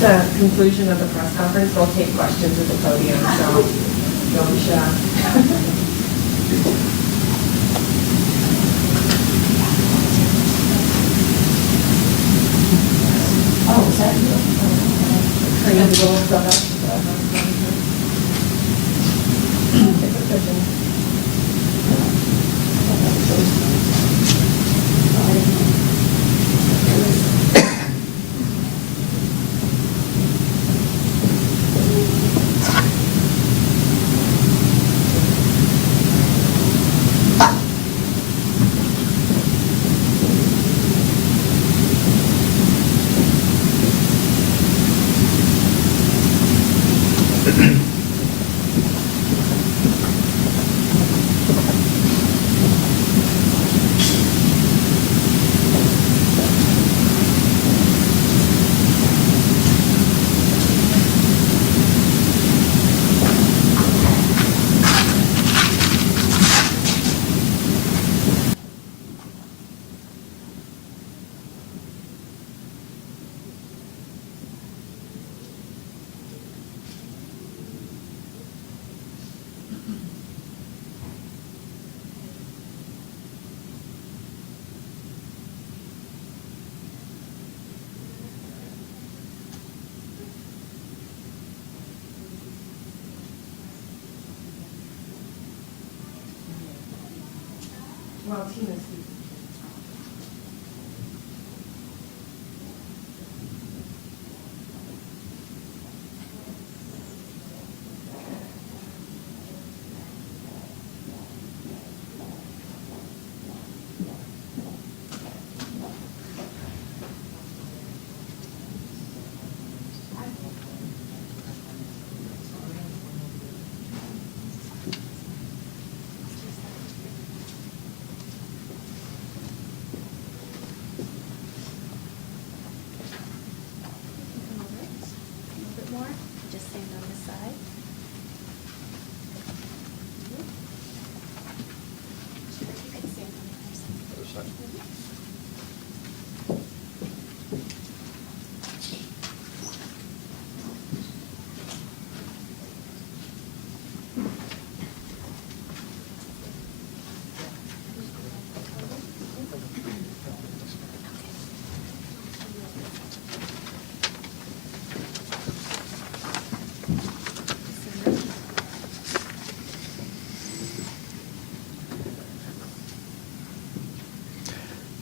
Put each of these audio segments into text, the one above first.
The conclusion of the press conference, they'll take questions at the podium, so don't be shy. Oh, is that you? It's a cushion. Well, Tina's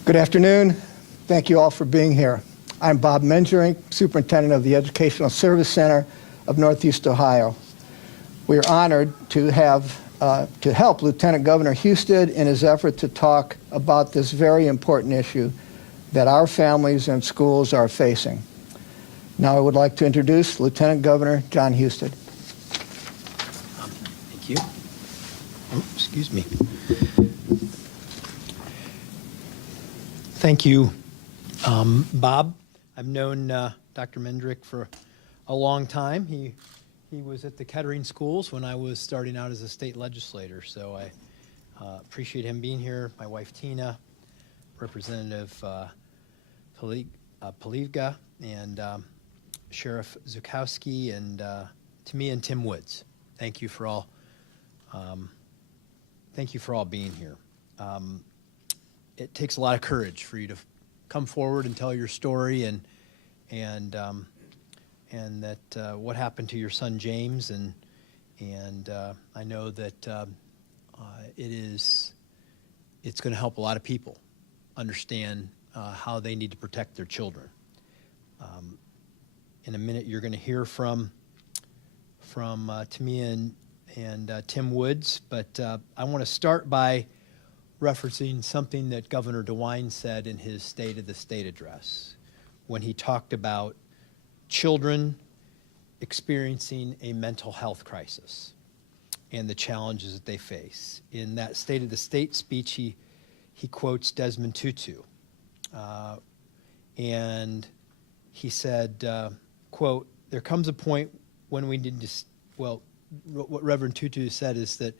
Good afternoon. Thank you all for being here. I'm Bob Mengerink, Superintendent of the Educational Service Center of Northeast Ohio. We are honored to help Lieutenant Governor Husted in his effort to talk about this very important issue that our families and schools are facing. Now I would like to introduce Lieutenant Governor Jon Husted. Thank you. Oh, excuse me. Thank you, Bob. I've known Dr. Mengerink for a long time. He was at the Kettering schools when I was starting out as a state legislator, so I appreciate him being here. My wife Tina, Representative Pavliga, and Sheriff Zuchowski, and Tamia and Tim Woods. Thank you for all. Thank you for all being here. It takes a lot of courage for you to come forward and tell your story, and that what happened to your son James, and I know that it's going to help a lot of people understand how they need to protect their children. In a minute, you're going to hear from Tamia and Tim Woods, but I want to start by referencing something that Governor DeWine said in his State of the State address when he talked about children experiencing a mental health crisis and the challenges that they face. In that State of the State speech, he quotes Desmond Tutu, and he said, quote, "There comes a point when we need to," well, what Reverend Tutu said is that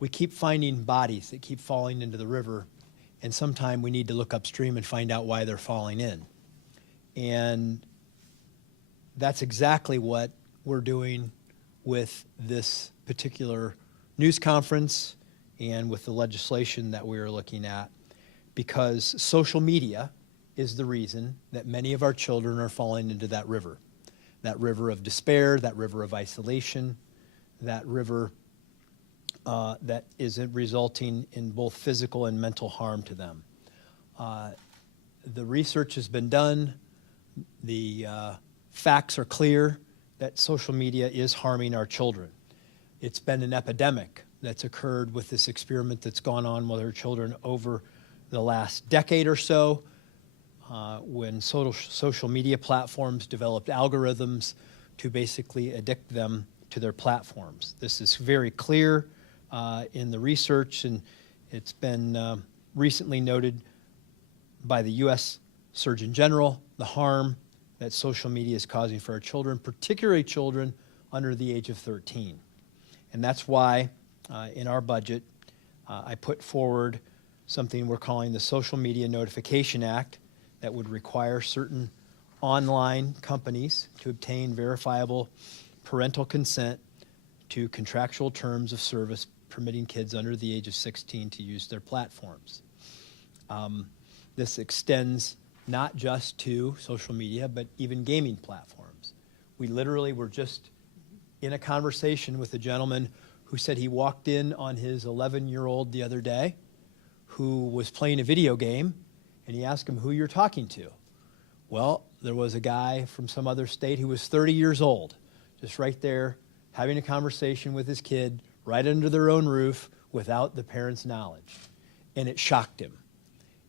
we keep finding bodies that keep falling into the river, and sometime we need to look upstream and find out why they're falling in. And that's exactly what we're doing with this particular news conference and with the legislation that we're looking at, because social media is the reason that many of our children are falling into that river of despair, that river of isolation, that river that is resulting in both physical and mental harm to them. The research has been done. The facts are clear that social media is harming our children. It's been an epidemic that's occurred with this experiment that's gone on with our children over the last decade or so, when social media platforms developed algorithms to basically addict them to their platforms. This is very clear in the research, and it's been recently noted by the U.S. Surgeon General, the harm that social media is causing for our children, particularly children under the age of 13. And that's why in our budget, I put forward something we're calling the Social Media Notification Act that would require certain online companies to obtain verifiable parental consent to contractual terms of service permitting kids under the age of 16 to use their platforms. This extends not just to social media, but even gaming platforms. We literally were just in a conversation with a gentleman who said he walked in on his 11-year-old the other day who was playing a video game, and he asked him who you're talking to. Well, there was a guy from some other state who was 30 years old, just right there having a conversation with his kid right under their own roof without the parents' knowledge. And it shocked him.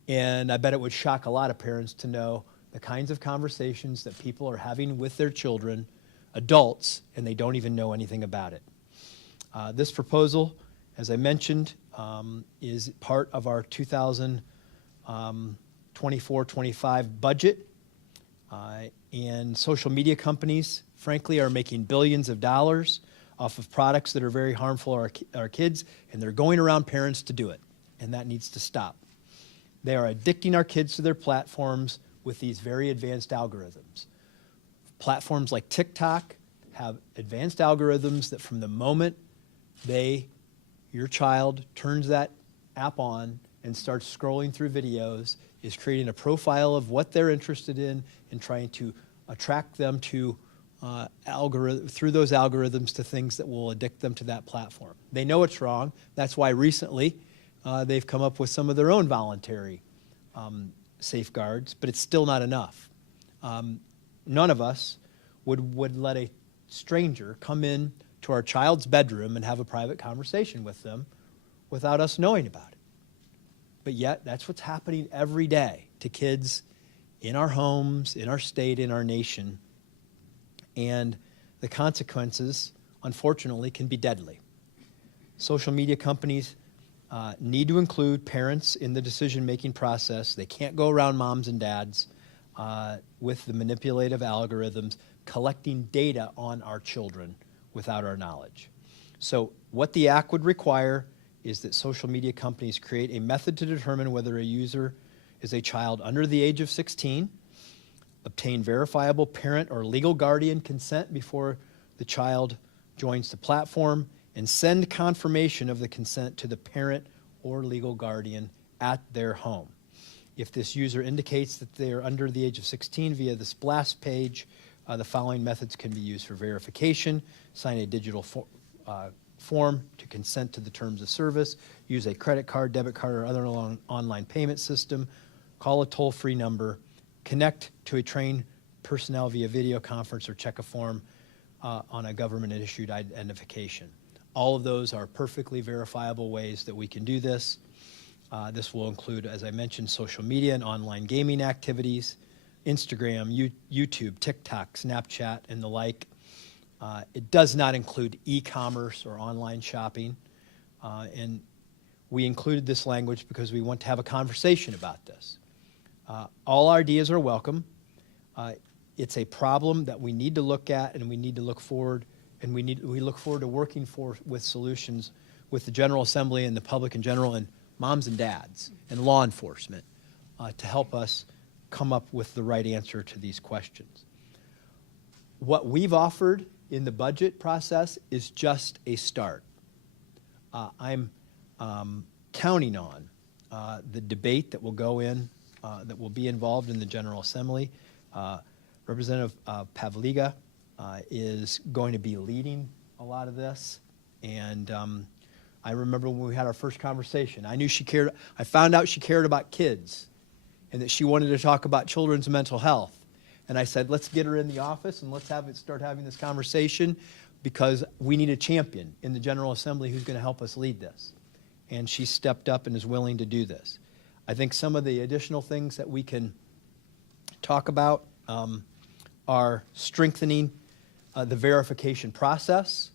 And I bet it would shock a lot of parents to know the kinds of conversations that people are having with their children, adults, and they don't even know anything about it. This proposal, as I mentioned, is part of our 2024-25 budget. And social media companies, frankly, are making billions of dollars off of products that are very harmful to our kids, and they're going around parents to do it, and that needs to stop. They are addicting our kids to their platforms with these very advanced algorithms. Platforms like TikTok have advanced algorithms that from the moment your child turns that app on and starts scrolling through videos, is creating a profile of what they're interested in and trying to attract them to through those algorithms to things that will addict them to that platform. They know it's wrong. That's why recently they've come up with some of their own voluntary safeguards, but it's still not enough. None of us would let a stranger come in to our child's bedroom and have a private conversation with them without us knowing about it. But yet, that's what's happening every day to kids in our homes, in our state, in our nation. And the consequences, unfortunately, can be deadly. Social media companies need to include parents in the decision-making process. They can't go around moms and dads with the manipulative algorithms collecting data on our children without our knowledge. So what the act would require is that social media companies create a method to determine whether a user is a child under the age of 16, obtain verifiable parent or legal guardian consent before the child joins the platform, and send confirmation of the consent to the parent or legal guardian at their home. If this user indicates that they are under the age of 16 via the splash page, the following methods can be used for verification: sign a digital form to consent to the terms of service, use a credit card, debit card, or other online payment system, call a toll-free number, connect to a trained personnel via video conference, or check a form on a government-issued identification. All of those are perfectly verifiable ways that we can do this. This will include, as I mentioned, social media and online gaming activities, Instagram, YouTube, TikTok, Snapchat, and the like. It does not include e-commerce or online shopping. And we included this language because we want to have a conversation about this. All ideas are welcome. It's a problem that we need to look at, and we need to look forward, and we look forward to working with solutions with the General Assembly and the public in general, and moms and dads and law enforcement to help us come up with the right answer to these questions. What we've offered in the budget process is just a start. I'm counting on the debate that will go in, that will be involved in the General Assembly. Representative Pavliga is going to be leading a lot of this, and I remember when we had our first conversation, I found out she cared about kids and that she wanted to talk about children's mental health. And I said, let's get her in the office and let's start having this conversation, because we need a champion in the General Assembly who's going to help us lead this. And she stepped up and is willing to do this. I think some of the additional things that we can talk about are strengthening the verification process.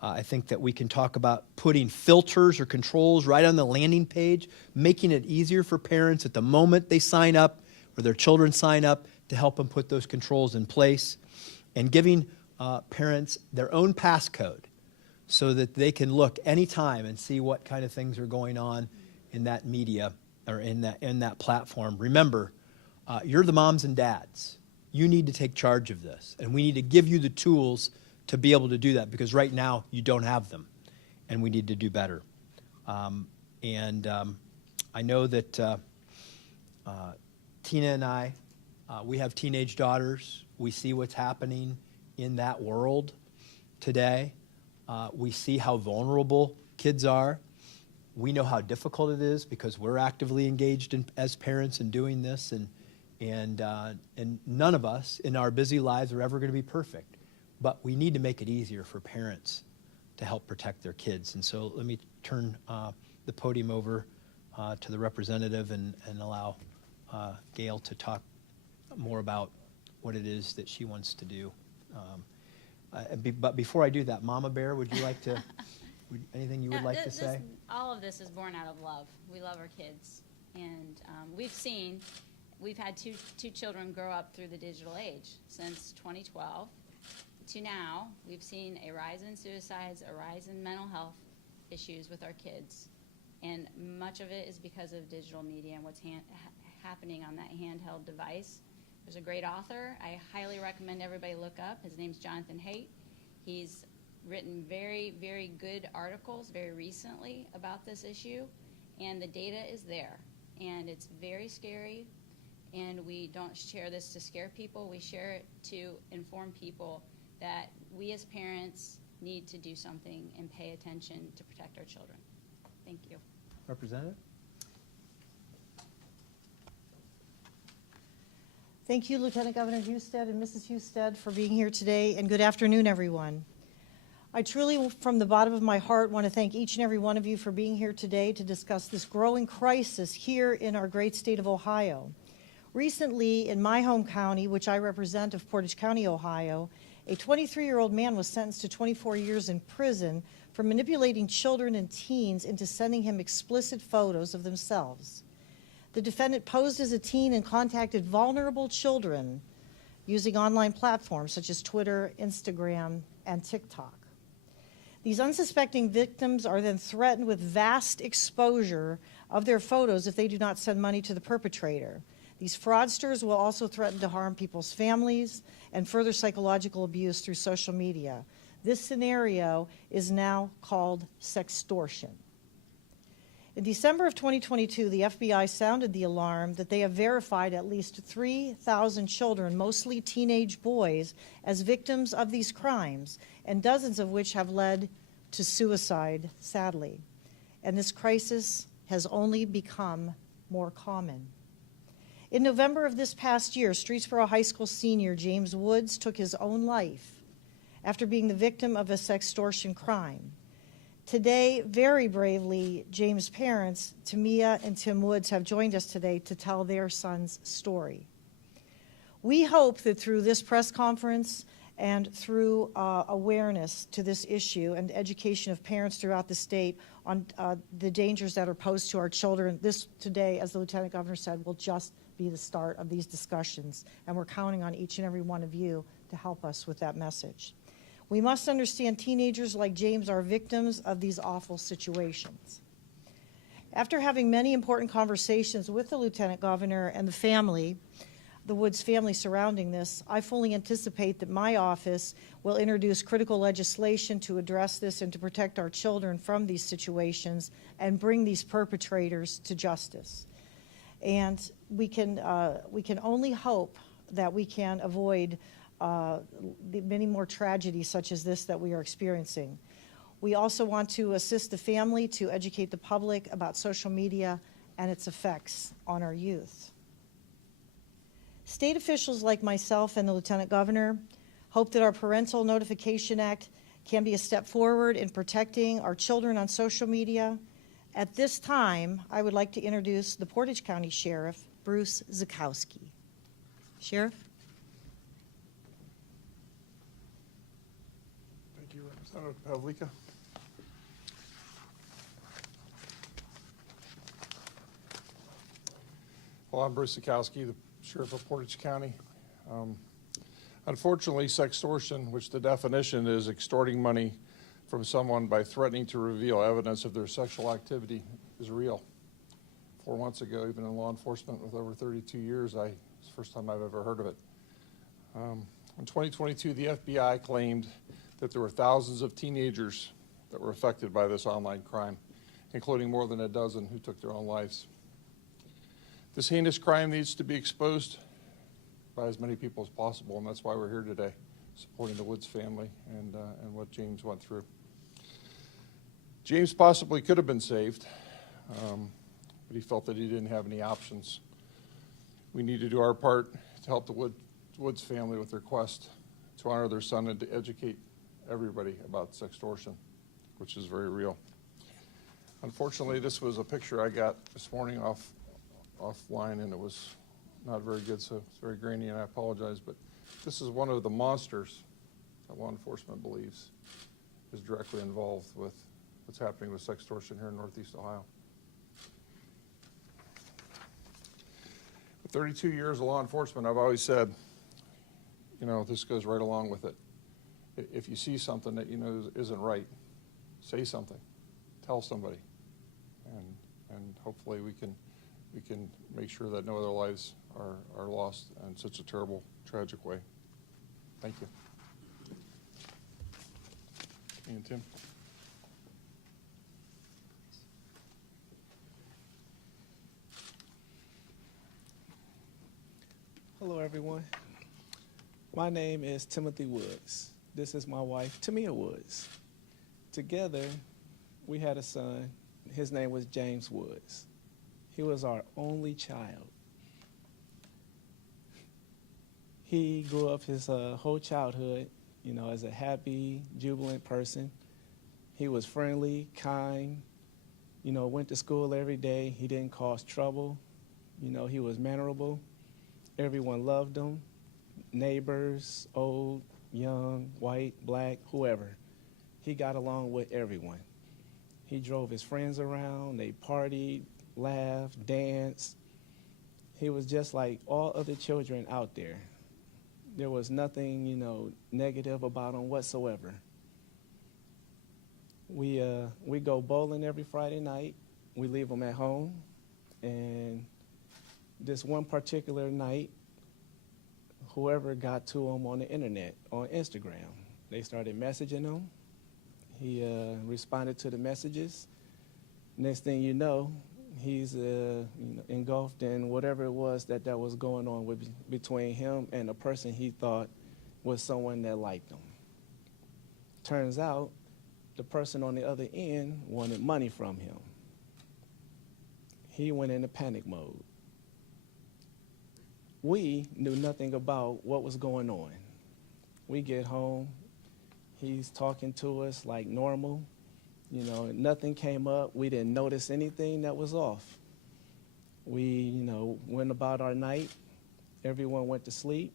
I think that we can talk about putting filters or controls right on the landing page, making it easier for parents at the moment they sign up or their children sign up to help them put those controls in place, and giving parents their own passcode so that they can look anytime and see what kind of things are going on in that media or in that platform. Remember, you're the moms and dads. You need to take charge of this, and we need to give you the tools to be able to do that, because right now you don't have them, and we need to do better. I know that Tina and I, we have teenage daughters. We see what's happening in that world today. We see how vulnerable kids are. We know how difficult it is because we're actively engaged as parents in doing this, and none of us in our busy lives are ever going to be perfect. But we need to make it easier for parents to help protect their kids. And so let me turn the podium over to the representative and allow Gail to talk more about what it is that she wants to do. But before I do that, Mama Bear, would you like to, anything you would like to say? All of this is born out of love. We love our kids. And we've had two children grow up through the digital age. Since 2012 to now, we've seen a rise in suicides, a rise in mental health issues with our kids. And much of it is because of digital media and what's happening on that handheld device. There's a great author I highly recommend everybody look up. His name's Jonathan Haidt. He's written very, very good articles very recently about this issue, and the data is there. And it's very scary, and we don't share this to scare people. We share it to inform people that we as parents need to do something and pay attention to protect our children. Thank you. Representative? Thank you, Lieutenant Governor Husted and Mrs. Husted, for being here today, and good afternoon, everyone. I truly, from the bottom of my heart, want to thank each and every one of you for being here today to discuss this growing crisis here in our great state of Ohio. Recently, in my home county, which I represent of Portage County, Ohio, a 23-year-old man was sentenced to 24 years in prison for manipulating children and teens into sending him explicit photos of themselves. The defendant posed as a teen and contacted vulnerable children using online platforms such as Twitter, Instagram, and TikTok. These unsuspecting victims are then threatened with vast exposure of their photos if they do not send money to the perpetrator. These fraudsters will also threaten to harm people's families and further psychological abuse through social media. This scenario is now called sextortion. In December of 2022, the FBI sounded the alarm that they have verified at least 3,000 children, mostly teenage boys, as victims of these crimes, and dozens of which have led to suicide, sadly. And this crisis has only become more common. In November of this past year, Streetsboro High School senior James Woods took his own life after being the victim of a sextortion crime. Today, very bravely, James' parents, Tamia and Tim Woods, have joined us today to tell their son's story. We hope that through this press conference and through awareness to this issue and education of parents throughout the state on the dangers that are posed to our children, this today, as the Lieutenant Governor said, will just be the start of these discussions, and we're counting on each and every one of you to help us with that message. We must understand teenagers like James are victims of these awful situations. After having many important conversations with the Lieutenant Governor and the family, the Woods family surrounding this, I fully anticipate that my office will introduce critical legislation to address this and to protect our children from these situations and bring these perpetrators to justice. And we can only hope that we can avoid the many more tragedies such as this that we are experiencing. We also want to assist the family to educate the public about social media and its effects on our youth. State officials like myself and the Lieutenant Governor hope that our Parental Notification Act can be a step forward in protecting our children on social media. At this time, I would like to introduce the Portage County Sheriff, Bruce Zuchowski. Sheriff? Thank you, Representative Pavliga. Well, I'm Bruce Zuchowski, the Sheriff of Portage County. Unfortunately, sextortion, which the definition is extorting money from someone by threatening to reveal evidence of their sexual activity, is real. 4 months ago, even in law enforcement with over 32 years, it's the first time I've ever heard of it. In 2022, the FBI claimed that there were thousands of teenagers that were affected by this online crime, including more than a dozen who took their own lives. This heinous crime needs to be exposed by as many people as possible, and that's why we're here today, supporting the Woods family and what James went through. James possibly could have been saved, but he felt that he didn't have any options. We need to do our part to help the Woods family with their quest to honor their son and to educate everybody about sextortion, which is very real. Unfortunately, this was a picture I got this morning offline, and it was not very good, so it's very grainy, and I apologize, but this is one of the monsters that law enforcement believes is directly involved with what's happening with sextortion here in Northeast Ohio. For 32 years of law enforcement, I've always said, you know, this goes right along with it. If you see something that you know isn't right, say something, tell somebody, and hopefully we can make sure that no other lives are lost in such a terrible, tragic way. Thank you. And Tim. Hello, everyone. My name is Timothy Woods. This is my wife, Tamia Woods. Together, we had a son His name was James Woods. He was our only child. He grew up his whole childhood, you know, as a happy, jubilant person. He was friendly, kind, you know, went to school every day. He didn't cause trouble. You know, he was mannerable. Everyone loved him. Neighbors, old, young, white, black, whoever. He got along with everyone. He drove his friends around. They partied, laughed, danced. He was just like all other children out there. There was nothing, you know, negative about him whatsoever. We go bowling every Friday night. We leave him at home. And this one particular night, whoever got to him on the internet, on Instagram, they started messaging him. He responded to the messages. Next thing you know, he's engulfed in whatever it was that was going on between him and a person he thought was someone that liked him. Turns out, the person on the other end wanted money from him. He went into panic mode. We knew nothing about what was going on. We get home, he's talking to us like normal. You know, nothing came up. We didn't notice anything that was off. We, you know, went about our night. Everyone went to sleep.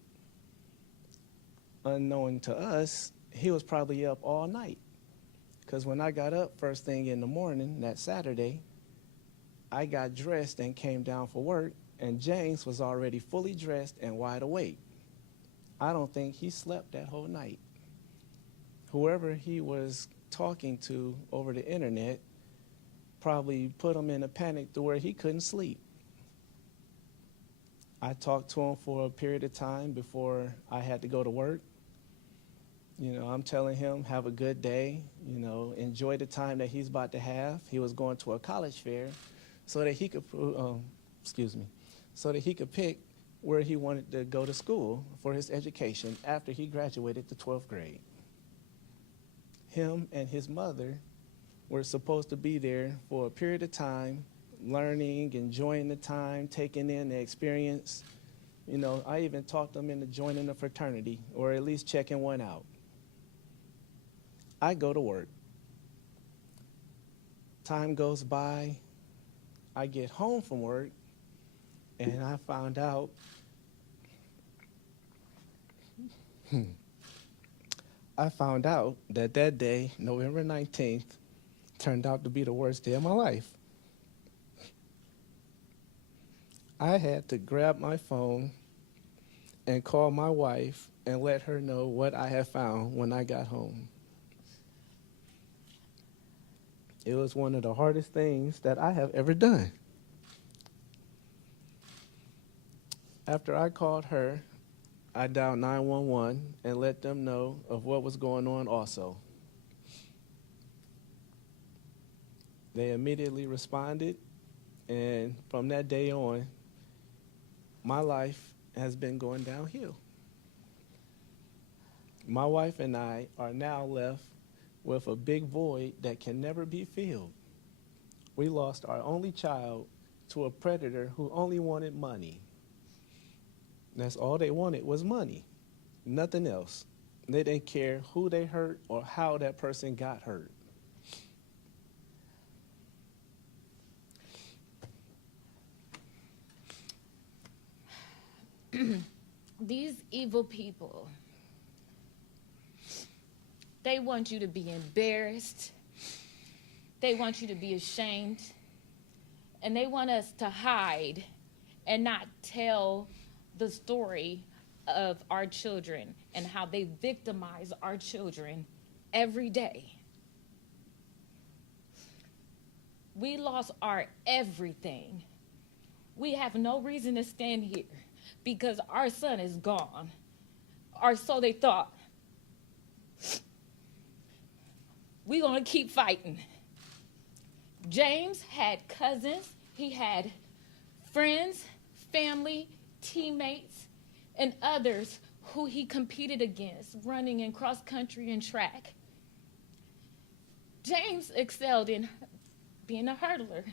Unknown to us, he was probably up all night. Because when I got up first thing in the morning that Saturday, I got dressed and came down for work, and James was already fully dressed and wide awake. I don't think he slept that whole night. Whoever he was talking to over the internet probably put him in a panic to where he couldn't sleep. I talked to him for a period of time before I had to go to work. You know, I'm telling him, have a good day, you know, enjoy the time that he's about to have. He was going to a college fair so that he could, so that he could pick where he wanted to go to school for his education after he graduated the 12th grade. Him and his mother were supposed to be there for a period of time, learning, enjoying the time, taking in the experience. You know, I even talked them into joining a fraternity or at least checking one out. I go to work. Time goes by. I get home from work, and I found out that day, November 19th, turned out to be the worst day of my life. I had to grab my phone and call my wife and let her know what I had found when I got home. It was one of the hardest things that I have ever done. After I called her, I dialed 911 and let them know of what was going on also. They immediately responded, and from that day on, my life has been going downhill. My wife and I are now left with a big void that can never be filled. We lost our only child to a predator who only wanted money. That's all they wanted was money, nothing else. They didn't care who they hurt or how that person got hurt. These evil people, they want you to be embarrassed. They want you to be ashamed. And they want us to hide and not tell the story of our children and how they victimize our children every day. We lost our everything. We have no reason to stand here because our son is gone, or so they thought. We're going to keep fighting. James had cousins, he had friends, family, teammates, and others who he competed against, running in cross country and track. James excelled in being a hurdler.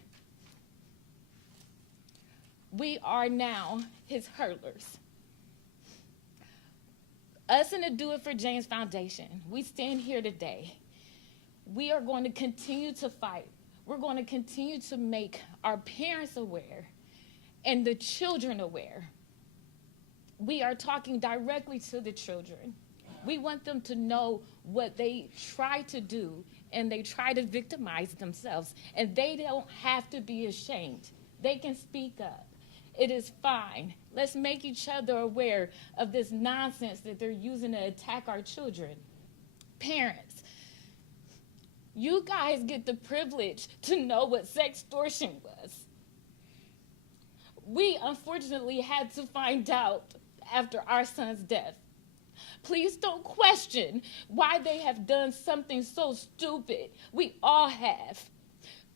We are now his hurdlers. Us in the Do It for James Foundation, we stand here today. We are going to continue to fight. We're going to continue to make our parents aware and the children aware. We are talking directly to the children. We want them to know what they try to do, and they try to victimize themselves, and they don't have to be ashamed. They can speak up. It is fine. Let's make each other aware of this nonsense that they're using to attack our children. Parents, you guys get the privilege to know what sextortion was. We unfortunately had to find out after our son's death. Please don't question why they have done something so stupid. We all have.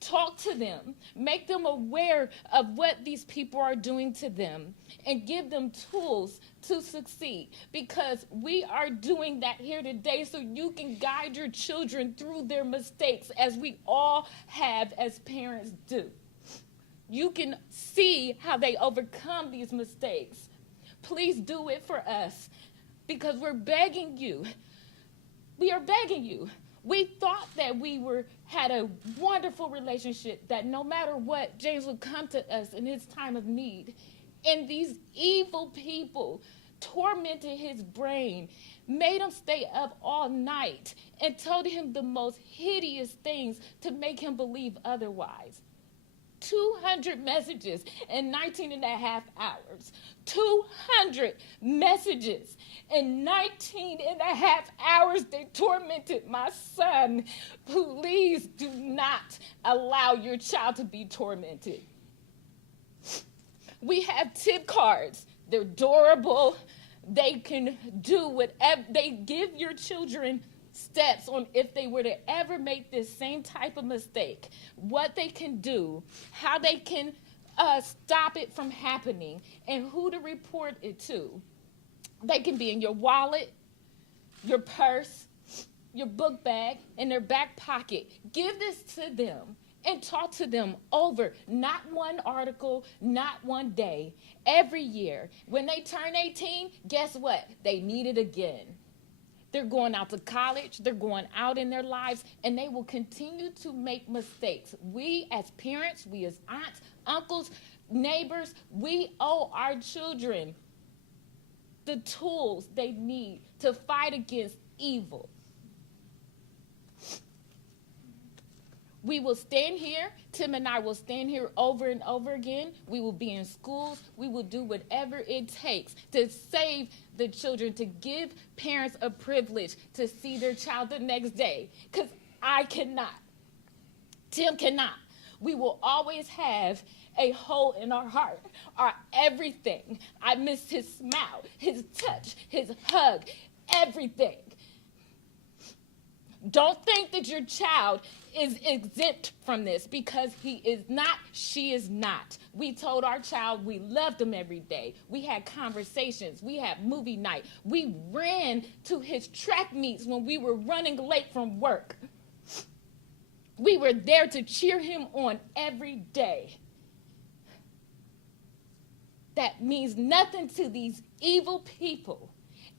Talk to them, make them aware of what these people are doing to them, and give them tools to succeed, because we are doing that here today so you can guide your children through their mistakes, as we all have as parents do. You can see how they overcome these mistakes. Please do it for us, because we're begging you. We are begging you. We thought that we had a wonderful relationship, that no matter what, James would come to us in his time of need. And these evil people tormented his brain, made him stay up all night, and told him the most hideous things to make him believe otherwise. 200 messages in 19 and a half hours. 200 messages in 19 and a half hours. They tormented my son. Please do not allow your child to be tormented. We have tip cards. They're adorable. They can do whatever. They give your children steps on if they were to ever make this same type of mistake, what they can do, how they can stop it from happening, and who to report it to. They can be in your wallet, your purse, your book bag, in their back pocket. Give this to them and talk to them over, not one article, not one day, every year. When they turn 18, guess what? They need it again. They're going out to college, they're going out in their lives, and they will continue to make mistakes. We as parents, we as aunts, uncles, neighbors, we owe our children the tools they need to fight against evil. We will stand here, Tim and I will stand here over and over again. We will be in schools. We will do whatever it takes to save the children, to give parents a privilege to see their child the next day. Because I cannot. Tim cannot. We will always have a hole in our heart, our everything. I miss his smile, his touch, his hug, everything. Don't think that your child is exempt from this, because he is not, she is not. We told our child we loved him every day. We had conversations. We had movie night. We ran to his track meets when we were running late from work. We were there to cheer him on every day. That means nothing to these evil people.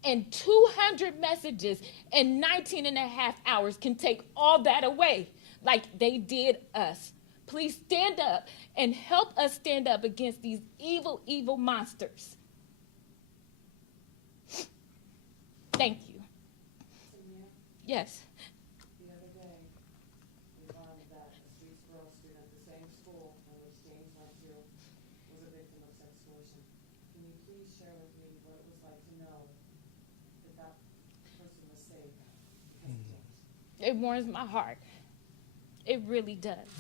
And 200 messages in 19 and a half hours can take all that away, like they did us. Please stand up and help us stand up against these evil, evil monsters. Thank you. Tamia, Yes. the other day, we learned that a street girl student at the same school in which James went to was a victim of sextortion. Can you please share with me what it was like to know that that person was saved because of James? It warms my heart. It really does.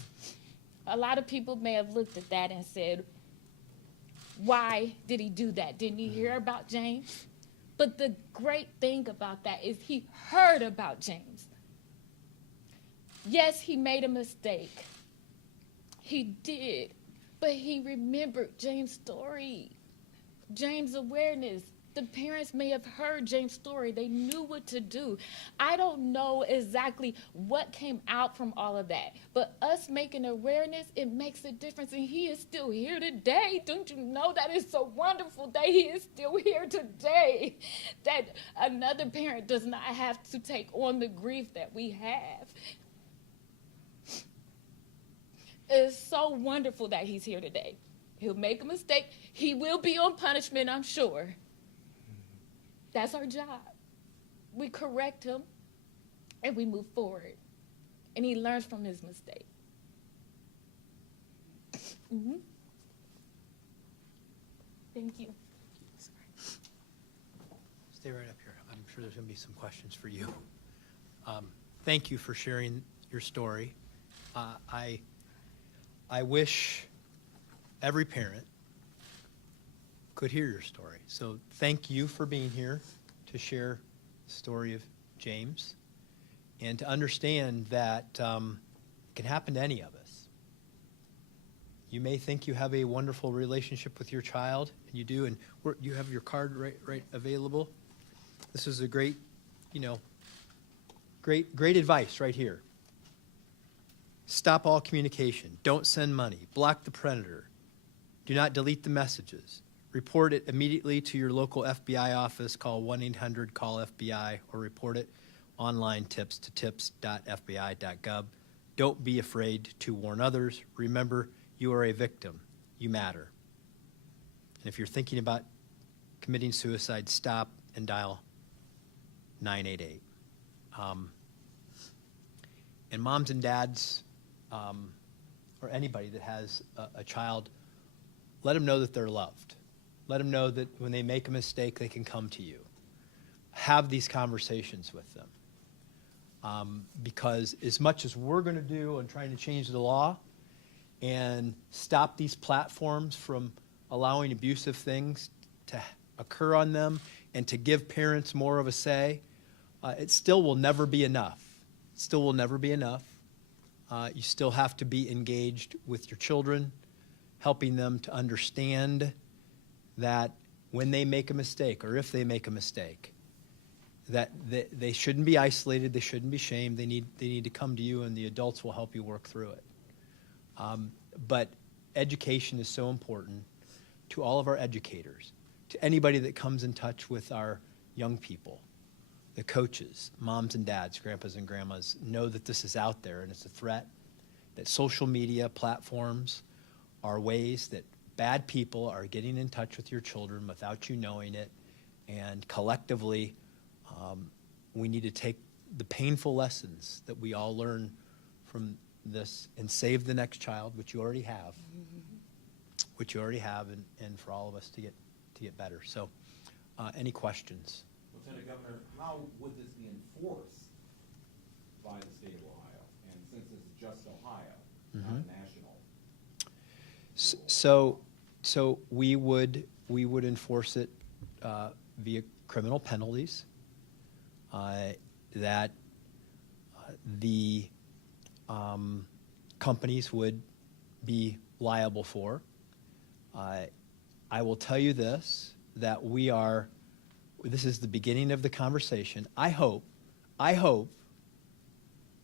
A lot of people may have looked at that and said, why did he do that? Didn't he hear about James? But the great thing about that is he heard about James. Yes, he made a mistake. He did. But he remembered James' story, James' awareness. the parents may have heard James' story. They knew what to do. I don't know exactly what came out from all of that, but us making awareness, it makes a difference, and he is still here today. Don't you know that is so wonderful that he is still here today, that another parent does not have to take on the grief that we have. It's so wonderful that he's here today. He'll make a mistake. He will be on punishment, I'm sure. That's our job. We correct him, and we move forward. And he learns from his mistake. Mm-hmm. Thank you. Stay right up here. I'm sure there's going to be some questions for you. Thank you for sharing your story. I wish every parent could hear your story. So thank you for being here to share the story of James and to understand that it can happen to any of us. You may think you have a wonderful relationship with your child, and you do, and you have your card right available. This is a great, great advice right here. Stop all communication. Don't send money. Block the predator. Do not delete the messages. Report it immediately to your local FBI office. Call 1-800-CALL-FBI or report it online to tips.fbi.gov. Don't be afraid to warn others. Remember, you are a victim. You matter. And if you're thinking about committing suicide, stop and dial 988. And moms and dads, or anybody that has a child, let them know that they're loved. Let them know that when they make a mistake, they can come to you. Have these conversations with them. Because as much as we're going to do on trying to change the law and stop these platforms from allowing abusive things to occur on them and to give parents more of a say, it still will never be enough. It still will never be enough. You still have to be engaged with your children, helping them to understand that when they make a mistake, or if they make a mistake, that they shouldn't be isolated, they shouldn't be shamed, they need to come to you, and the adults will help you work through it. But education is so important to all of our educators, to anybody that comes in touch with our young people. The coaches, moms and dads, grandpas and grandmas, know that this is out there and it's a threat, that social media platforms are ways that bad people are getting in touch with your children without you knowing it, and collectively we need to take the painful lessons that we all learn from this and save the next child, which you already have, and for all of us to get better. So any questions? Lieutenant Governor, how would this be enforced by the state of Ohio? And since it's just Ohio, not national. So we would enforce it via criminal penalties that the companies would be liable for. I will tell you this, that this is the beginning of the conversation. I hope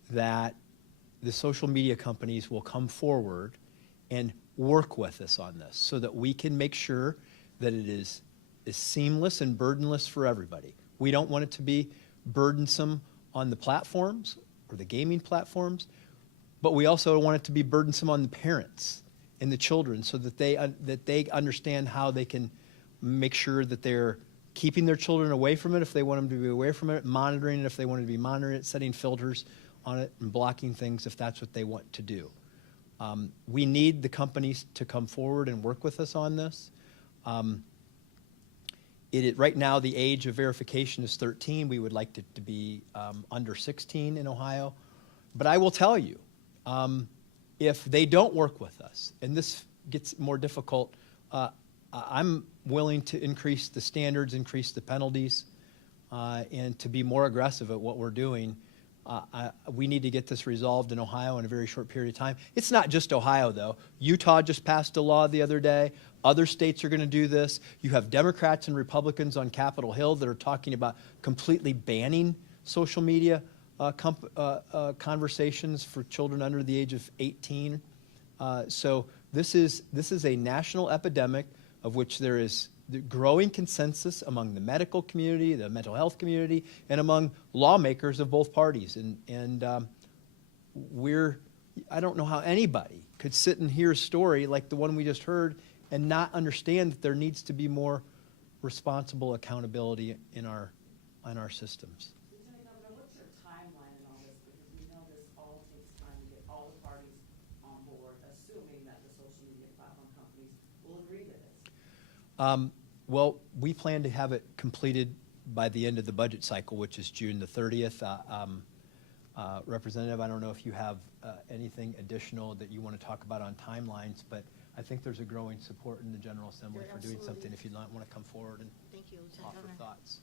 that the social media companies will come forward and work with us on this so that we can make sure that it is seamless and burdenless for everybody. We don't want it to be burdensome on the platforms or the gaming platforms, but we also want it to be burdensome on the parents and the children so that they understand how they can make sure that they're keeping their children away from it if they want them to be away from it, monitoring it if they want to be monitoring it, setting filters on it, and blocking things if that's what they want to do. We need the companies to come forward and work with us on this. Right now, the age of verification is 13. We would like it to be under 16 in Ohio. But I will tell you, if they don't work with us, and this gets more difficult, I'm willing to increase the standards, increase the penalties, and to be more aggressive at what we're doing We need to get this resolved in Ohio in a very short period of time. It's not just Ohio, though. Utah just passed a law the other day. Other states are going to do this. You have Democrats and Republicans on Capitol Hill that are talking about completely banning social media conversations for children under the age of 18. So this is a national epidemic of which there is the growing consensus among the medical community, the mental health community, and among lawmakers of both parties. And I don't know how anybody could sit and hear a story like the one we just heard and not understand that there needs to be more responsible accountability in our systems. Lieutenant Governor, what's your timeline in all this? Because we know this all takes time to get all the parties on board, assuming that the social media platform companies will agree to this. Well, we plan to have it completed by the end of the budget cycle, which is June the 30th. Representative, I don't know if you have anything additional that you want to talk about on timelines, but I think there's a growing support in the General Assembly for doing something. If you'd want to come forward and Thank you, Lieutenant offer Governor. thoughts.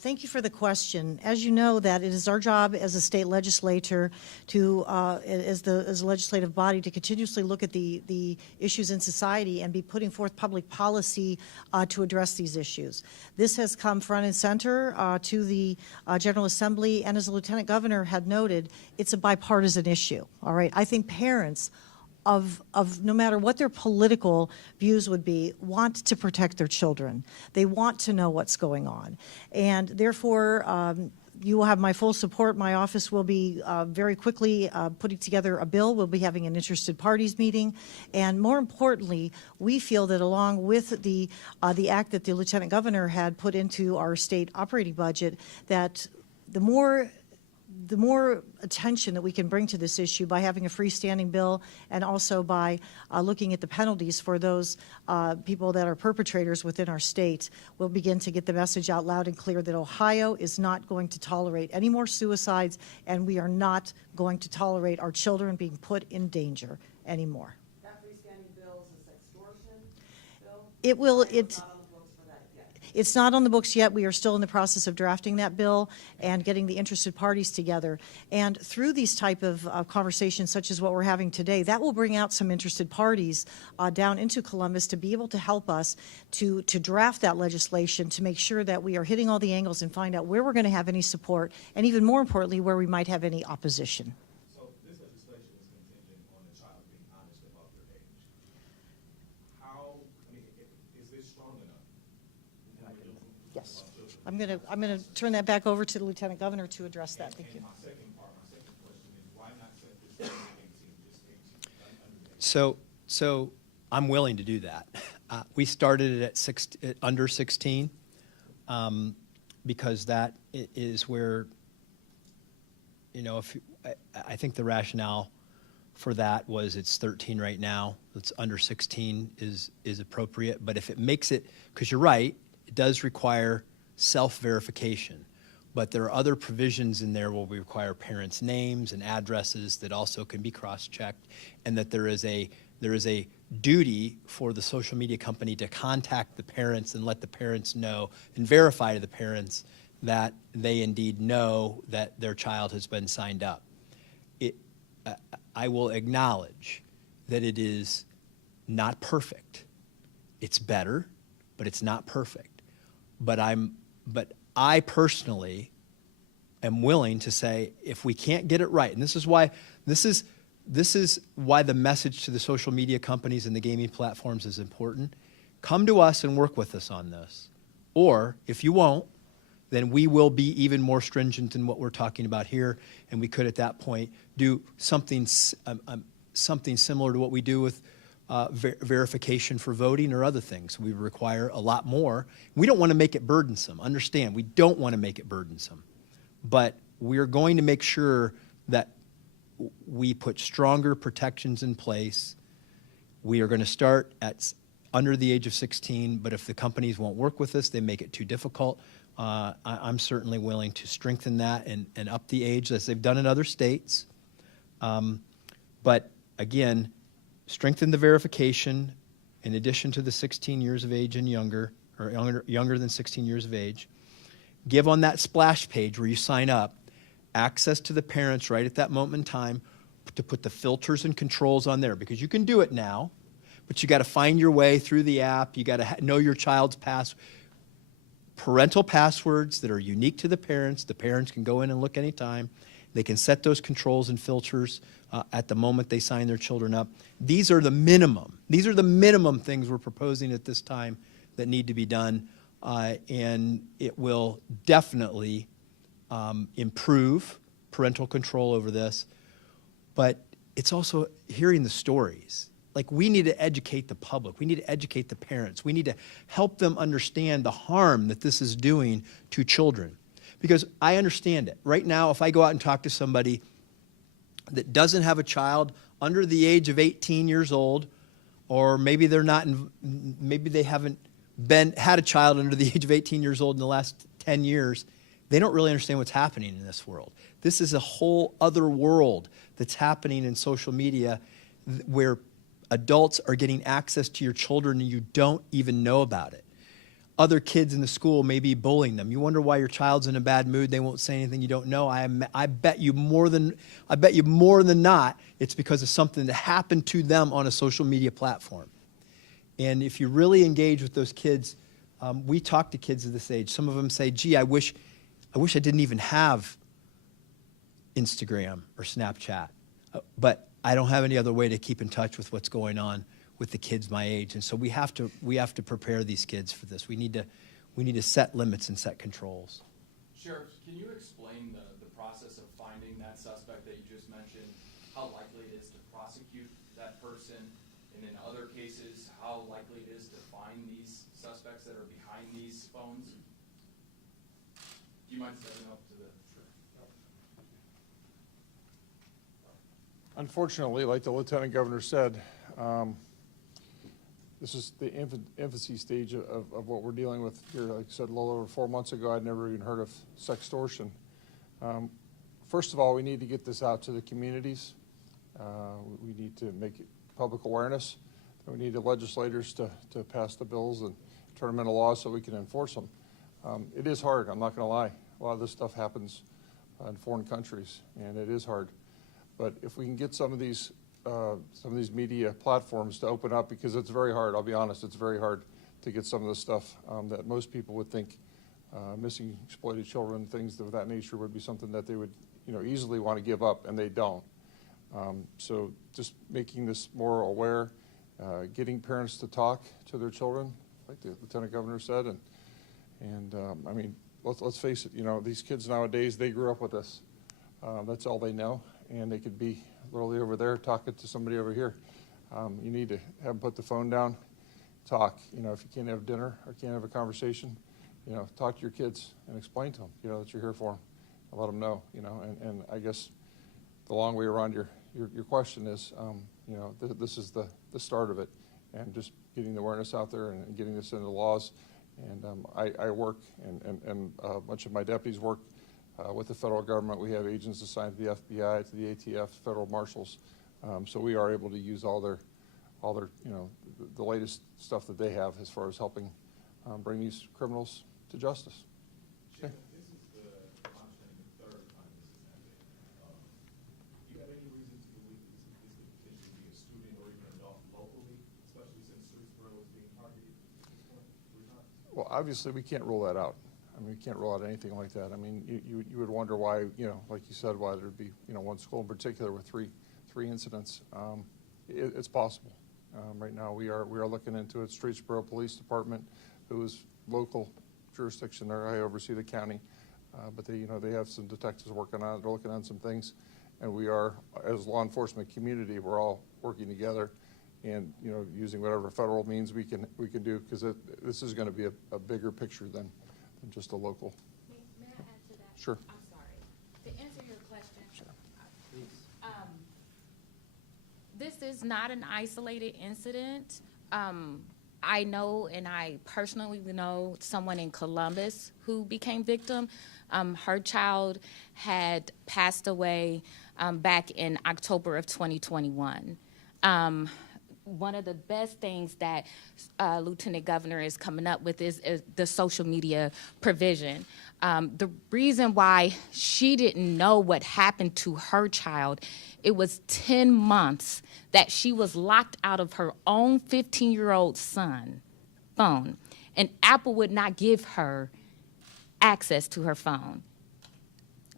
Thank you for the question. As you know, that it is our job as a state legislator to, as a legislative body, to continuously look at the issues in society and be putting forth public policy to address these issues. This has come front and center to the General Assembly, and as the Lieutenant Governor had noted, it's a bipartisan issue. All right, I think parents of no matter what their political views would be, want to protect their children. They want to know what's going on. And therefore, you will have my full support. My office will be very quickly putting together a bill. We'll be having an interested parties meeting. And more importantly, we feel that along with the act that the Lieutenant Governor had put into our state operating budget, that the more attention that we can bring to this issue by having a freestanding bill and also by looking at the penalties for those people that are perpetrators within our state, we'll begin to get the message out loud and clear that Ohio is not going to tolerate any more suicides, and we are not going to tolerate our children being put in danger anymore. That freestanding bill is this extortion bill? It will, It's not on the books for that yet. It's not on the books yet. We are still in the process of drafting that bill and getting the interested parties together. And through these type of conversations, such as what we're having today, that will bring out some interested parties down into Columbus to be able to help us to draft that legislation, to make sure that we are hitting all the angles and find out where we're going to have any support, and even more importantly, where we might have any opposition. So this legislation is contingent on the child being honest about their age. Is this strong enough? Yes. I'm going to turn that back over to the Lieutenant Governor to address that. Thank you. My second question is, why not set this to 18, just 18, So I'm willing to do that. We started it at under 16 because that is where, I think the rationale for that was it's 13 right now. It's under 16 is appropriate. But if it makes it, because you're right, it does require self-verification. But there are other provisions in there where we require parents' names and addresses that also can be cross-checked, and that there is a duty for the social media company to contact the parents and let the parents know and verify to the parents that they indeed know that their child has been signed up. I will acknowledge that it is not perfect. It's better, but it's not perfect. But I personally am willing to say, if we can't get it right, and this is why the message to the social media companies and the gaming platforms is important. Come to us and work with us on this. Or if you won't, then we will be even more stringent in what we're talking about here, and we could at that point do something similar to what we do with verification for voting or other things. We require a lot more. We don't want to make it burdensome. Understand, we don't want to make it burdensome. But we're going to make sure that we put stronger protections in place. We are going to start at under the age of 16, but if the companies won't work with us, they make it too difficult. I'm certainly willing to strengthen that and up the age as they've done in other states. But again, strengthen the verification in addition to the 16 years of age and younger, or younger than 16 years of age. Give on that splash page where you sign up, access to the parents right at that moment in time to put the filters and controls on there, because you can do it now, but you got to find your way through the app. You got to know your child's parental passwords that are unique to the parents. The parents can go in and look anytime. They can set those controls and filters at the moment they sign their children up. These are the minimum. These are the minimum things we're proposing at this time that need to be done, and it will definitely improve parental control over this. But it's also hearing the stories. Like, we need to educate the public. We need to educate the parents. We need to help them understand the harm that this is doing to children. Because I understand it. Right now, if I go out and talk to somebody that doesn't have a child under the age of 18 years old, or maybe they're not, maybe they haven't had a child under the age of 18 years old in the last 10 years, they don't really understand what's happening in this world. This is a whole other world that's happening in social media where adults are getting access to your children and you don't even know about it. Other kids in the school may be bullying them. You wonder why your child's in a bad mood. They won't say anything you don't know. I bet you more than not, it's because of something that happened to them on a social media platform. And if you really engage with those kids, we talk to kids of this age. Some of them say, gee, I wish I didn't even have Instagram or Snapchat, but I don't have any other way to keep in touch with what's going on with the kids my age. And so we have to prepare these kids for this. We need to set limits and set controls. Sheriff, can you explain the process of finding that suspect that you just mentioned, how likely it is to prosecute that person, and in other cases, how likely it is to find these suspects that are behind these phones? Do you mind stepping up to the... Unfortunately, like the Lieutenant Governor said, this is the infancy stage of what we're dealing with here. Like I said, a little over 4 months ago, I'd never even heard of sextortion. First of all, we need to get this out to the communities. We need to make it public awareness. We need the legislators to pass the bills and turn them into law so we can enforce them. It is hard, I'm not going to lie. A lot of this stuff happens in foreign countries, and it is hard. But if we can get some of these media platforms to open up, because it's very hard, I'll be honest, it's very hard to get some of the stuff that most people would think missing, exploited children, things of that nature would be something that they would easily want to give up, and they don't. So just making this more aware, getting parents to talk to their children, like the Lieutenant Governor said, and I mean, let's face it, these kids nowadays, they grew up with this. That's all they know, and they could be literally over there talking to somebody over here. You need to have them put the phone down, talk. If you can't have dinner or can't have a conversation, talk to your kids and explain to them, that you're here for them. And let them know, and I guess the long way around your question is, this is the start of it, and just getting the awareness out there and getting this into the laws. And I work, and a bunch of my deputies work with the federal government. We have agents assigned to the FBI, to the ATF, federal marshals. So we are able to use all their the latest stuff that they have as far as helping bring these criminals to justice. Okay. This is the third time this is happening. Do you have any reason to believe this could potentially be a student or even an adult locally, especially since Streetsboro is being targeted at this point 3 times? Well, obviously we can't rule that out. I mean, we can't rule out anything like that. I mean, you would wonder why, like you said, why there'd be, one school in particular with three incidents. It's possible. Right now, we are looking into it. Streetsboro Police Department, who is local jurisdiction there, I oversee the county, but they have some detectives working on it. They're looking on some things, and we are, as law enforcement community, we're all working together, and using whatever federal means we can do, because this is going to be a bigger picture than just a local. May I add to that? Sure. I'm sorry. To answer your question, Sure. This is not an isolated incident. I know, and I personally know someone in Columbus who became victim. Her child had passed away back in October of 2021. One of the best things that Lieutenant Governor is coming up with is the social media provision. The reason why she didn't know what happened to her child, it was 10 months that she was locked out of her own 15-year-old son phone, and Apple would not give her access to her phone.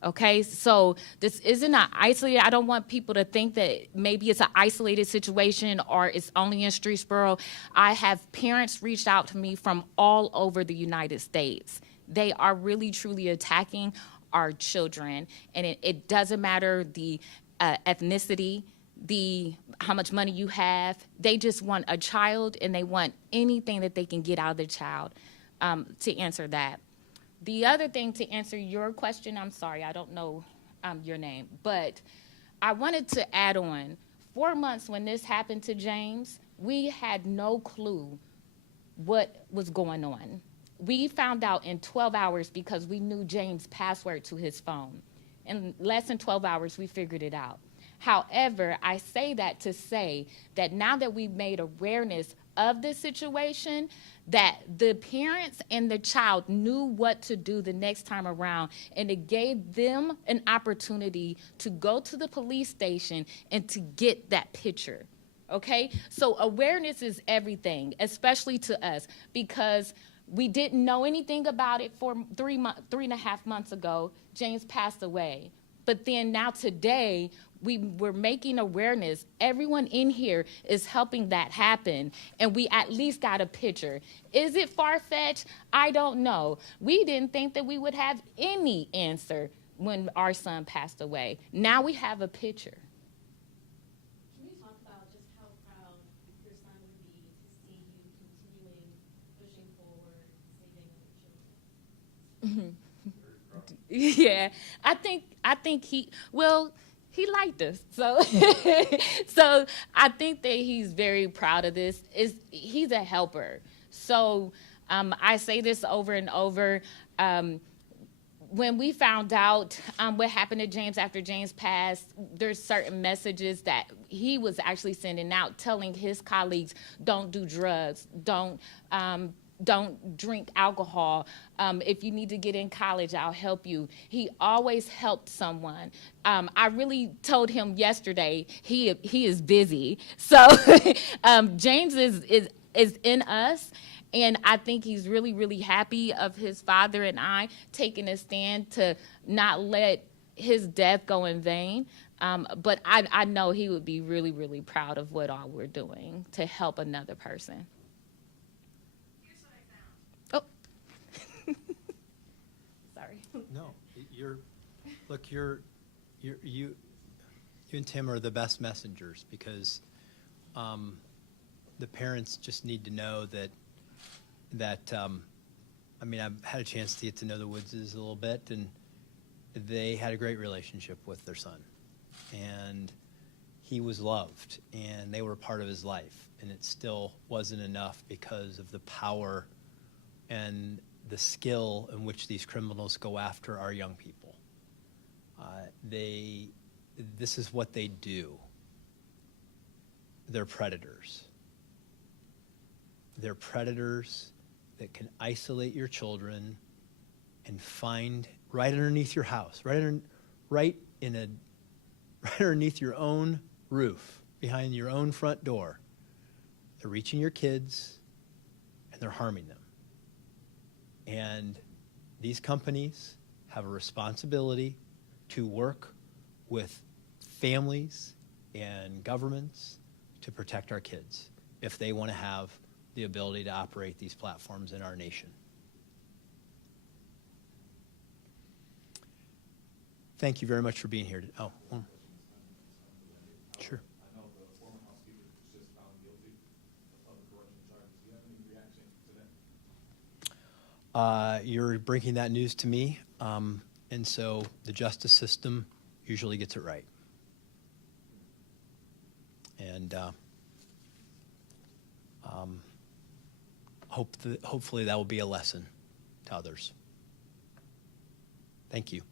Okay, so this isn't an isolated, I don't want people to think that maybe it's an isolated situation or it's only in Streetsboro. I have parents reached out to me from all over the United States. They are really, truly attacking our children, and it doesn't matter the ethnicity, how much money you have. They just want a child, and they want anything that they can get out of the child to answer that. The other thing, to answer your question, I'm sorry, I don't know your name, but I wanted to add on, 4 months when this happened to James, we had no clue what was going on. We found out in 12 hours because we knew James' password to his phone. In less than 12 hours, we figured it out. However, I say that to say that now that we've made awareness of the situation, that the parents and the child knew what to do the next time around, and it gave them an opportunity to go to the police station and to get that picture, okay? So awareness is everything, especially to us, because we didn't know anything about it for 3.5 months ago. James passed away. But then now today, we're making awareness. Everyone in here is helping that happen, and we at least got a picture. Is it far-fetched? I don't know. We didn't think that we would have any answer when our son passed away. Now we have a picture. Can you talk about just how proud your son would be to see you continuing pushing forward, saving other children? Yeah, I think he liked us. So so I think that he's very proud of this. He's a helper. So I say this over and over. When we found out what happened to James after James passed, there's certain messages that he was actually sending out telling his colleagues, don't do drugs, don't drink alcohol. If you need to get in college, I'll help you. He always helped someone. I really told him yesterday he is busy. So James is in us, and I think he's really, really happy of his father and I taking a stand to not let his death go in vain. But I know he would be really, really proud of what all we're doing to help another person. No, you and Tim are the best messengers, because the parents just need to know that I mean, I've had a chance to get to know the Woodses a little bit, and they had a great relationship with their son, and he was loved, and they were a part of his life, and it still wasn't enough because of the power and the skill in which these criminals go after our young people. This is what they do. They're predators. They're predators that can isolate your children and find right underneath your house, right underneath your own roof, behind your own front door. They're reaching your kids, and they're harming them. And these companies have a responsibility to work with families and governments to protect our kids if they want to have the ability to operate these platforms in our nation. Thank you very much for being here. Oh, sure. I know the former housekeeper was just found guilty of corruption charges. Do you have any reaction to that? You're breaking that news to me, and so the justice system usually gets it right. And hopefully that will be a lesson to others. Thank you.